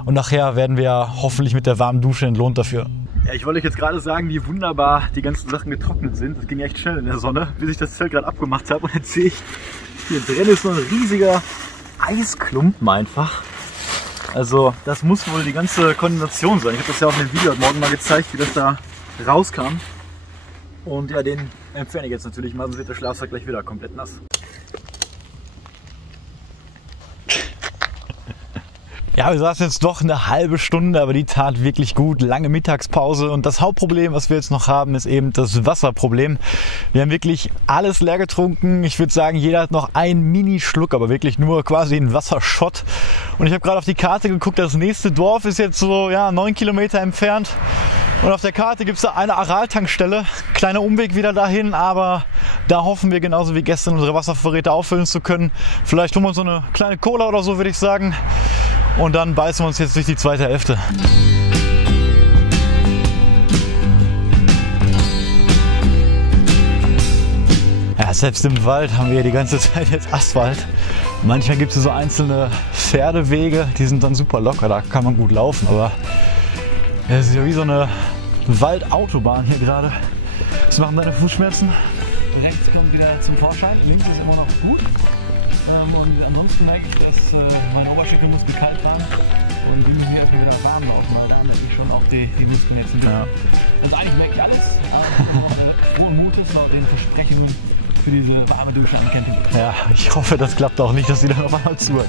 Und nachher werden wir hoffentlich mit der warmen Dusche entlohnt dafür. Ja, ich wollte euch jetzt gerade sagen, wie wunderbar die ganzen Sachen getrocknet sind. Das ging echt schnell in der Sonne, bis ich das Zelt gerade abgemacht habe. Und jetzt sehe ich, hier drin ist so ein riesiger Eisklumpen einfach. Also das muss wohl die ganze Kondensation sein. Ich habe das ja auch in dem Video heute Morgen mal gezeigt, wie das da rauskam. Und ja, den entferne ich jetzt natürlich mal, sonst wird der Schlafsack gleich wieder komplett nass. Ja, wir saßen jetzt doch eine halbe Stunde, aber die tat wirklich gut. Lange Mittagspause und das Hauptproblem, was wir jetzt noch haben, ist eben das Wasserproblem. Wir haben wirklich alles leer getrunken. Ich würde sagen, jeder hat noch einen Mini-Schluck, aber wirklich nur quasi einen Wasserschott. Und ich habe gerade auf die Karte geguckt, das nächste Dorf ist jetzt so 9 Kilometer entfernt. Und auf der Karte gibt es da eine Aral-Tankstelle. Kleiner Umweg wieder dahin, aber da hoffen wir genauso wie gestern unsere Wasservorräte auffüllen zu können. Vielleicht holen wir uns so eine kleine Cola oder so, würde ich sagen. Und dann beißen wir uns jetzt durch die zweite Hälfte. Ja, selbst im Wald haben wir die ganze Zeit jetzt Asphalt. Manchmal gibt es so einzelne Pferdewege, die sind dann super locker, da kann man gut laufen. Aber es ist ja wie so eine Waldautobahn hier gerade. Was machen deine Fußschmerzen? Rechts kommt wieder zum Vorschein, links ist immer noch gut. Und ansonsten merke ich, dass meine Oberschenkelmuskeln kalt waren. Und die müssen erstmal wieder warm laufen, weil da merke ich schon auch die Muskeln jetzt ein bisschen. Ja. Also eigentlich merke ich alles, aber frohen Mutes laut den Versprechungen für diese warme Dusche am Camping. Ja, ich hoffe, das klappt auch nicht, dass sie dann auf einmal zu hat.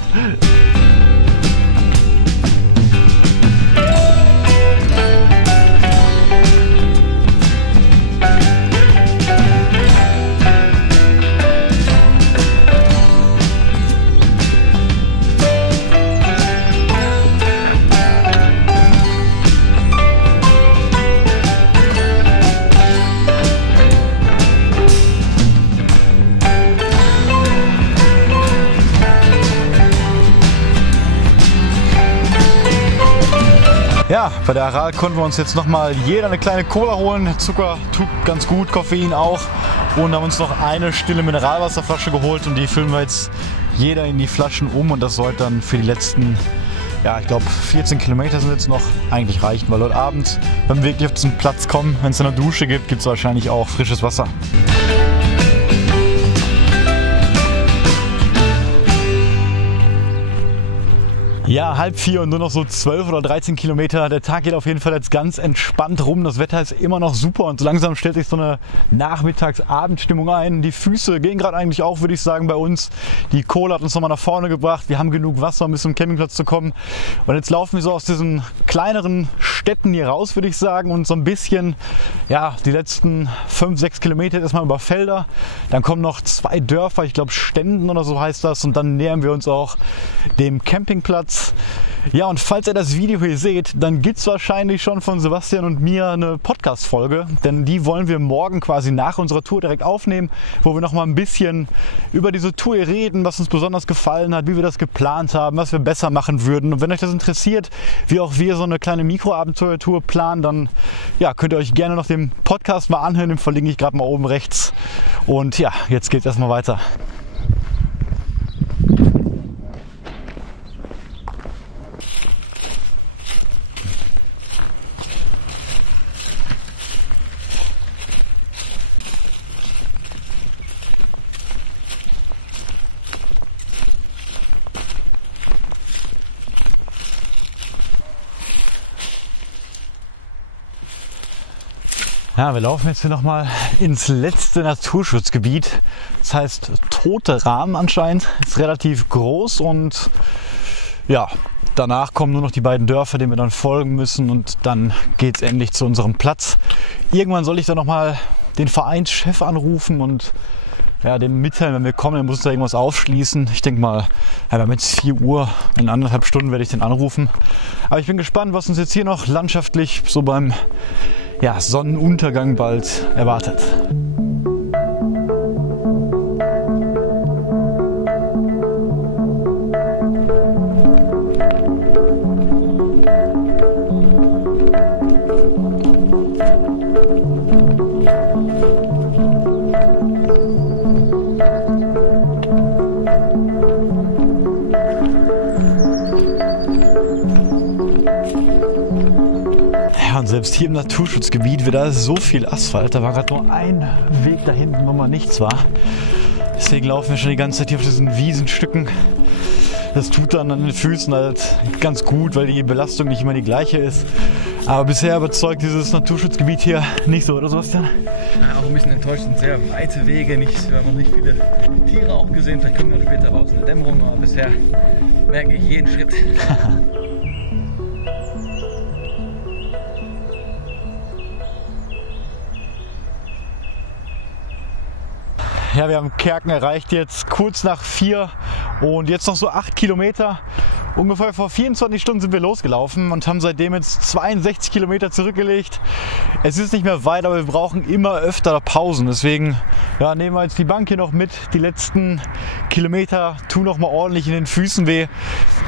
Ja, bei der Aral konnten wir uns jetzt nochmal jeder eine kleine Cola holen. Zucker tut ganz gut, Koffein auch. Und haben uns noch eine stille Mineralwasserflasche geholt und die füllen wir jetzt jeder in die Flaschen um. Und das sollte dann für die letzten, ja, ich glaube 14 Kilometer sind jetzt noch, eigentlich reichen. Weil heute Abend, wenn wir wirklich auf diesen Platz kommen, wenn es eine Dusche gibt, gibt es wahrscheinlich auch frisches Wasser. Ja, 3:30 und nur noch so 12 oder 13 Kilometer. Der Tag geht auf jeden Fall jetzt ganz entspannt rum. Das Wetter ist immer noch super und so langsam stellt sich so eine Nachmittags-Abendstimmung ein. Die Füße gehen gerade eigentlich auch, würde ich sagen, bei uns. Die Kohle hat uns nochmal nach vorne gebracht. Wir haben genug Wasser, um bis zum Campingplatz zu kommen. Und jetzt laufen wir so aus diesen kleineren Städten hier raus, würde ich sagen, und so ein bisschen, ja, die letzten 5, 6 Kilometer erstmal über Felder. Dann kommen noch 2 Dörfer, ich glaube Stenden oder so heißt das, und dann nähern wir uns auch dem Campingplatz. Ja, und falls ihr das Video hier seht, dann gibt es wahrscheinlich schon von Sebastian und mir eine Podcast-Folge, denn die wollen wir morgen quasi nach unserer Tour direkt aufnehmen, wo wir noch mal ein bisschen über diese Tour hier reden, was uns besonders gefallen hat, wie wir das geplant haben, was wir besser machen würden. Und wenn euch das interessiert, wie auch wir so eine kleine Mikroabenteuertour planen, dann ja, könnt ihr euch gerne noch den Podcast mal anhören, den verlinke ich gerade mal oben rechts. Und ja, jetzt geht es erstmal weiter. Ja, wir laufen jetzt hier nochmal ins letzte Naturschutzgebiet. Das heißt Tote Rahmen anscheinend. Ist relativ groß und ja, danach kommen nur noch die beiden Dörfer, denen wir dann folgen müssen, und dann geht es endlich zu unserem Platz. Irgendwann soll ich dann nochmal den Vereinschef anrufen und ja, dem mitteilen, wenn wir kommen, dann muss da irgendwas aufschließen. Ich denke mal, ja, wir haben jetzt 4 Uhr, in 1,5 Stunden werde ich den anrufen. Aber ich bin gespannt, was uns jetzt hier noch landschaftlich so beim Sonnenuntergang bald erwartet. Und selbst hier im Naturschutzgebiet wird da so viel Asphalt. Da war gerade nur ein Weg da hinten, wo mal nichts war. Deswegen laufen wir schon die ganze Zeit hier auf diesen Wiesenstücken. Das tut dann an den Füßen halt ganz gut, weil die Belastung nicht immer die gleiche ist. Aber bisher überzeugt dieses Naturschutzgebiet hier nicht so, oder Sebastian? Ja, auch ein bisschen enttäuscht, sind sehr weite Wege. Wir haben noch nicht viele Tiere auch gesehen. Vielleicht kommen wir noch später raus in der Dämmerung, aber bisher merke ich jeden Schritt. Ja, wir haben Kerken erreicht jetzt kurz nach 4 und jetzt noch so 8 Kilometer. Ungefähr vor 24 Stunden sind wir losgelaufen und haben seitdem jetzt 62 Kilometer zurückgelegt. Es ist nicht mehr weit, aber wir brauchen immer öfter Pausen. Deswegen nehmen wir jetzt die Bank hier noch mit. Die letzten Kilometer tun noch mal ordentlich in den Füßen weh.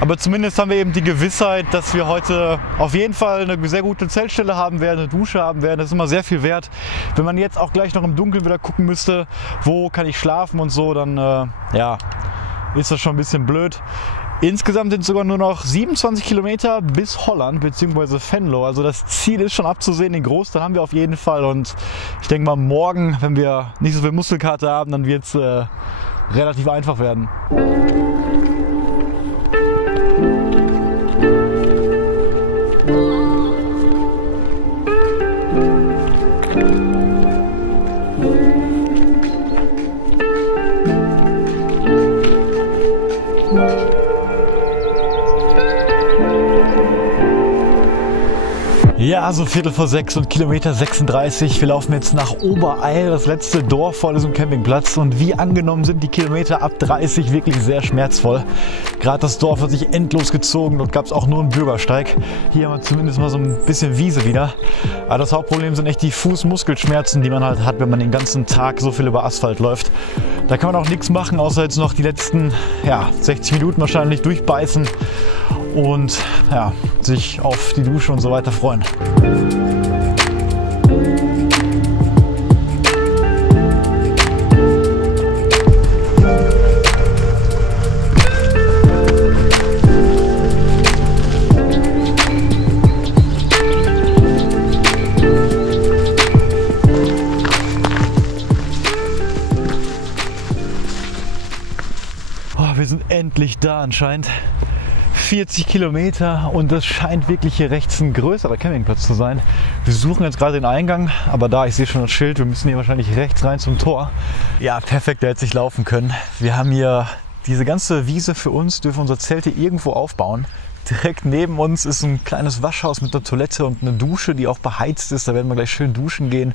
Aber zumindest haben wir eben die Gewissheit, dass wir heute auf jeden Fall eine sehr gute Zeltstelle haben werden, eine Dusche haben werden. Das ist immer sehr viel wert. Wenn man jetzt auch gleich noch im Dunkeln wieder gucken müsste, wo kann ich schlafen und so, dann ist das schon ein bisschen blöd. Insgesamt sind es sogar nur noch 27 Kilometer bis Holland bzw. Venlo. Also das Ziel ist schon abzusehen, den Großteil haben wir auf jeden Fall. Und ich denke mal, morgen, wenn wir nicht so viel Muskelkater haben, dann wird es relativ einfach werden. Ja, so 5:45 und Kilometer 36. Wir laufen jetzt nach Obereil, das letzte Dorf vor diesem Campingplatz. Und wie angenommen sind die Kilometer ab 30 wirklich sehr schmerzvoll. Gerade das Dorf hat sich endlos gezogen. Dort gab es auch nur einen Bürgersteig. Hier haben wir zumindest mal so ein bisschen Wiese wieder. Aber das Hauptproblem sind echt die Fußmuskelschmerzen, die man halt hat, wenn man den ganzen Tag so viel über Asphalt läuft. Da kann man auch nichts machen, außer jetzt noch die letzten 60 Minuten wahrscheinlich durchbeißen und sich auf die Dusche und so weiter freuen. Wir sind endlich da anscheinend. 40 Kilometer und das scheint wirklich hier rechts ein größerer Campingplatz zu sein. Wir suchen jetzt gerade den Eingang, aber da, ich sehe schon das Schild, wir müssen hier wahrscheinlich rechts rein zum Tor. Ja, perfekt, der hätte sich laufen können. Wir haben hier diese ganze Wiese für uns, dürfen unser Zelt hier irgendwo aufbauen. Direkt neben uns ist ein kleines Waschhaus mit einer Toilette und eine Dusche, die auch beheizt ist. Da werden wir gleich schön duschen gehen.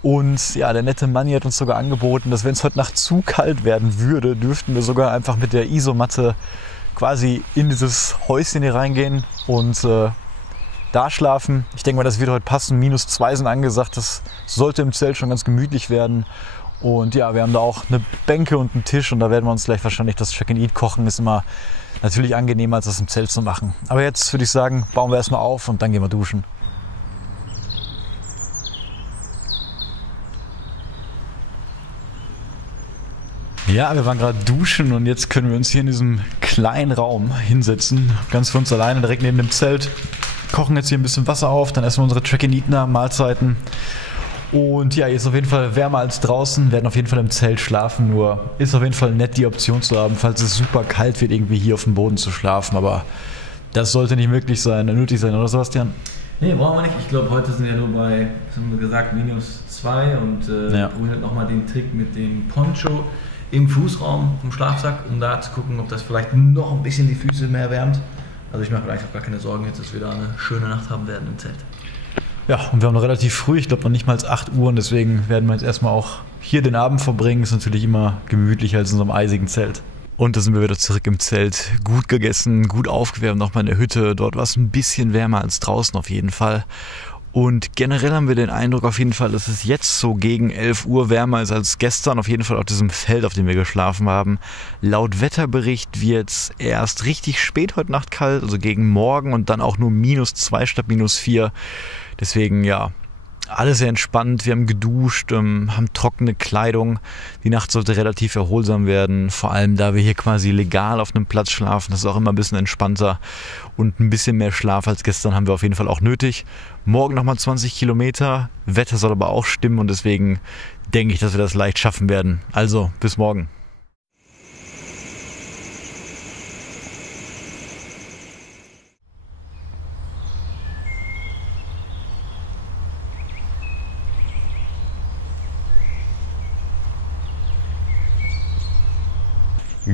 Und ja, der nette Manni hat uns sogar angeboten, dass wenn es heute Nacht zu kalt werden würde, dürften wir sogar einfach mit der Isomatte quasi in dieses Häuschen hier reingehen und da schlafen. Ich denke mal, das wird heute passen. -2 sind angesagt. Das sollte im Zelt schon ganz gemütlich werden. Und ja, wir haben da auch eine Bänke und einen Tisch und da werden wir uns gleich wahrscheinlich das Check-and-Eat kochen. Ist immer natürlich angenehmer, als das im Zelt zu machen. Aber jetzt würde ich sagen, bauen wir erstmal auf und dann gehen wir duschen. Ja, wir waren gerade duschen und jetzt können wir uns hier in diesem kleinen Raum hinsetzen. Ganz für uns alleine, direkt neben dem Zelt. Kochen jetzt hier ein bisschen Wasser auf, dann essen wir unsere Check-and-Eat-Mahlzeiten. Und ja, hier ist auf jeden Fall wärmer als draußen, werden auf jeden Fall im Zelt schlafen, nur ist auf jeden Fall nett, die Option zu haben, falls es super kalt wird, irgendwie hier auf dem Boden zu schlafen, aber das sollte nicht nötig sein, oder Sebastian? Nee, brauchen wir nicht. Ich glaube, heute sind wir ja nur bei, was haben wir gesagt, -2 und wir probieren halt nochmal den Trick mit dem Poncho im Fußraum vom Schlafsack, um da zu gucken, ob das vielleicht noch ein bisschen die Füße mehr wärmt. Also ich mache mir eigentlich auch gar keine Sorgen jetzt, dass wir da eine schöne Nacht haben werden im Zelt. Ja, und wir haben noch relativ früh, ich glaube noch nicht mal 8 Uhr und deswegen werden wir jetzt erstmal auch hier den Abend verbringen. Ist natürlich immer gemütlicher als in so einem eisigen Zelt. Und da sind wir wieder zurück im Zelt. Gut gegessen, gut aufgewärmt, nochmal in der Hütte. Dort war es ein bisschen wärmer als draußen auf jeden Fall. Und generell haben wir den Eindruck auf jeden Fall, dass es jetzt so gegen 11 Uhr wärmer ist als gestern. Auf jeden Fall auf diesem Feld, auf dem wir geschlafen haben. Laut Wetterbericht wird es erst richtig spät heute Nacht kalt, also gegen morgen und dann auch nur -2 statt -4. Deswegen ja, alles sehr entspannt. Wir haben geduscht, haben trockene Kleidung. Die Nacht sollte relativ erholsam werden. Vor allem, da wir hier quasi legal auf einem Platz schlafen. Das ist auch immer ein bisschen entspannter. Und ein bisschen mehr Schlaf als gestern haben wir auf jeden Fall auch nötig. Morgen nochmal 20 Kilometer. Wetter soll aber auch stimmen und deswegen denke ich, dass wir das leicht schaffen werden. Also, bis morgen.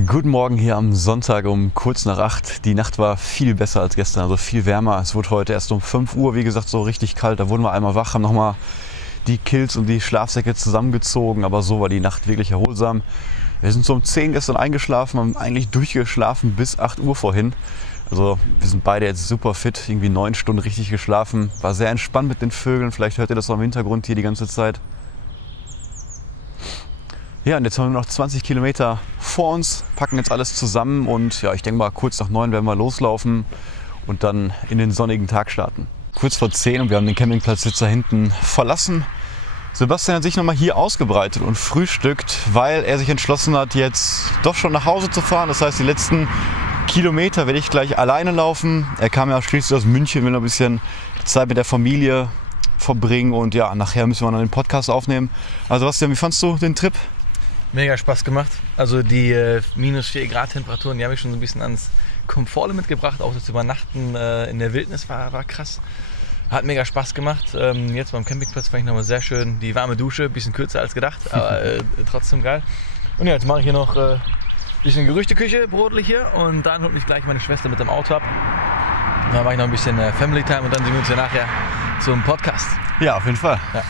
Guten Morgen hier am Sonntag um kurz nach 8. Die Nacht war viel besser als gestern, also viel wärmer. Es wurde heute erst um 5 Uhr, wie gesagt, so richtig kalt. Da wurden wir einmal wach, haben nochmal die Kilts und die Schlafsäcke zusammengezogen. Aber so war die Nacht wirklich erholsam. Wir sind so um 10 gestern eingeschlafen, haben eigentlich durchgeschlafen bis 8 Uhr vorhin. Also wir sind beide jetzt super fit, irgendwie 9 Stunden richtig geschlafen. War sehr entspannt mit den Vögeln, vielleicht hört ihr das auch im Hintergrund hier die ganze Zeit. Ja, und jetzt haben wir noch 20 Kilometer vor uns, packen jetzt alles zusammen und ja, ich denke mal kurz nach 9 werden wir loslaufen und dann in den sonnigen Tag starten. Kurz vor 10 und wir haben den Campingplatz jetzt da hinten verlassen. Sebastian hat sich nochmal hier ausgebreitet und frühstückt, weil er sich entschlossen hat, jetzt doch schon nach Hause zu fahren. Das heißt, die letzten Kilometer werde ich gleich alleine laufen. Er kam ja schließlich aus München, will noch ein bisschen Zeit mit der Familie verbringen und ja, nachher müssen wir noch den Podcast aufnehmen. Also Sebastian, wie fandst du den Trip? Mega Spaß gemacht. Also die -4 Grad Temperaturen, die habe ich schon so ein bisschen ans Komfortlimit gebracht. Auch das Übernachten in der Wildnis war krass. Hat mega Spaß gemacht. Jetzt beim Campingplatz fand ich nochmal sehr schön die warme Dusche. Ein bisschen kürzer als gedacht, aber trotzdem geil. Und ja, jetzt mache ich hier noch ein bisschen Gerüchteküche, brotlich hier. Und dann holt mich gleich meine Schwester mit dem Auto ab. Und dann mache ich noch ein bisschen Family Time und dann sehen wir uns ja nachher zum Podcast. Ja, auf jeden Fall. Ja.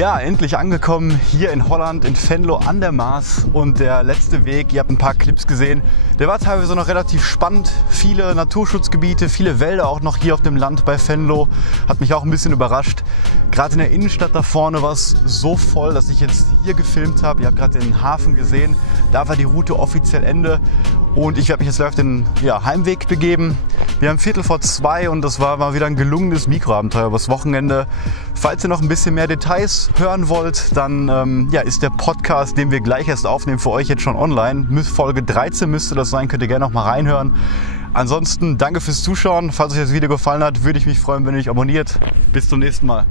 Ja, endlich angekommen hier in Holland, in Venlo an der Maas. Und der letzte Weg, ihr habt ein paar Clips gesehen, der war teilweise noch relativ spannend. Viele Naturschutzgebiete, viele Wälder auch noch hier auf dem Land bei Venlo. Hat mich auch ein bisschen überrascht. Gerade in der Innenstadt da vorne war es so voll, dass ich jetzt hier gefilmt habe. Ihr habt gerade den Hafen gesehen. Da war die Route offiziell Ende. Und ich werde mich jetzt gleich auf den Heimweg begeben. Wir haben 1:45 und das war mal wieder ein gelungenes Mikroabenteuer übers Wochenende. Falls ihr noch ein bisschen mehr Details hören wollt, dann ist der Podcast, den wir gleich erst aufnehmen, für euch jetzt schon online. Folge 13 müsste das sein, könnt ihr gerne noch mal reinhören. Ansonsten danke fürs Zuschauen. Falls euch das Video gefallen hat, würde ich mich freuen, wenn ihr mich abonniert. Bis zum nächsten Mal.